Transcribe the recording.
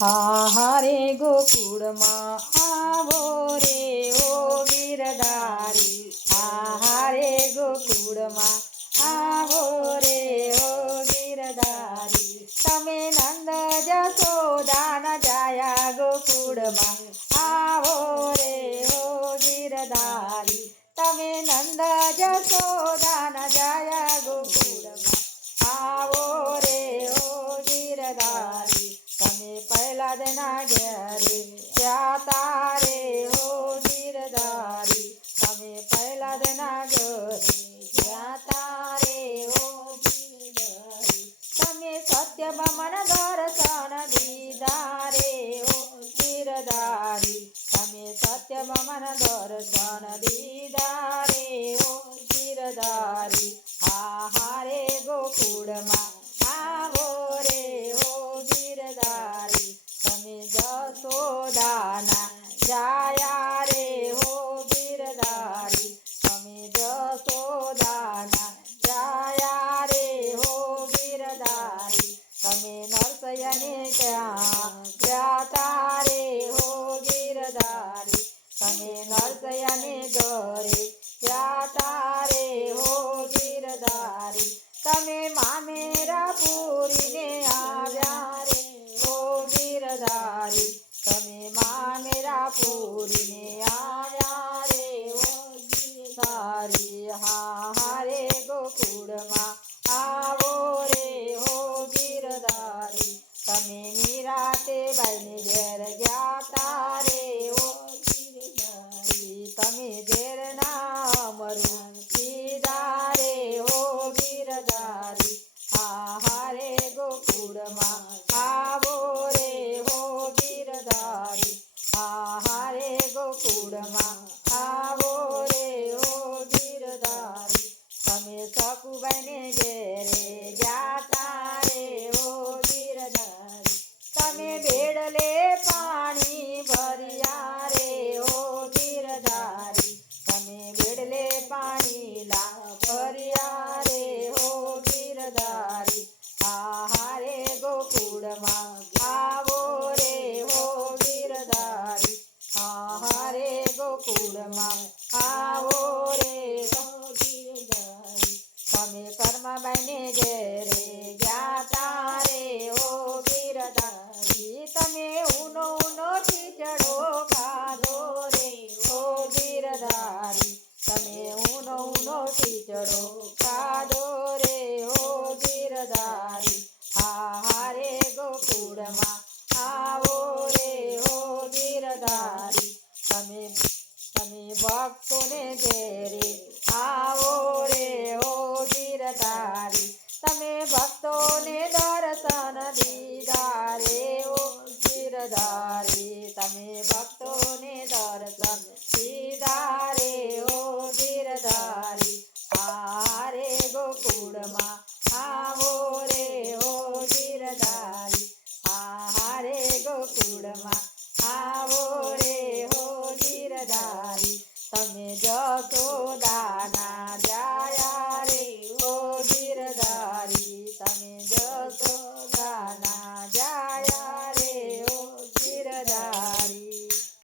હા રે ગોકુળમાં આવો રે ઓ ગીરધારી હા રે ગોકુળમાં આવો રે ઓ ગીરધારી તમે નંદ જશોદાન જાયા ગોકુળમાં. આવો રે ઓ ગીરધારી તમે નંદ જશોદાન જાયા ગોકુળમાં. આવો રે ઓ તમે પહેલા દેના ઘેરે ત્યાં તારે હો ગીરધારી તમે પહેલા દેના ઘરે ત્યાં તારે હો ગીરધારી તમે સત્યમાં મન દર્શન દીધા રે ઓ ગીરધારી તમે સત્યમાં મન દર્શન દીધા રે ઓ ગીરધારી નરસૈયાને ત્યાં જાતા રે હો ગીરધારી તમે નરસૈયાને ઘરે. જાતા તારે હો ગીરધારી તમે મામેરા પૂરીને આવ્યા રે. હો ગીરધારી તમે મામેરા પૂરીને તમે સકુબાઈને ઘેરે જાતા રે ઓ ગીરધારી તમે બેડલે પાણી ભર્યા રે ઓ ગીરધારી તમે બેડલે પાણી લા ભર્યા રે ઓ ગીરધારી હા હારે ગોકુળમાં આવો તમે ઊનો ઊનો ટીચરો, કાદો રે ઓ ગીરધારી હા હારે ગોકુળમાં, આવો રે ઓ ગીરધારી તમે તમે ભક્તોને ઘેરે, આવો રે ઓ ગીરધારી તમે ભક્તોને દર્શન દીધા રે ઓ ગીરધારી તમે ભક્તોને દર્શન Amen.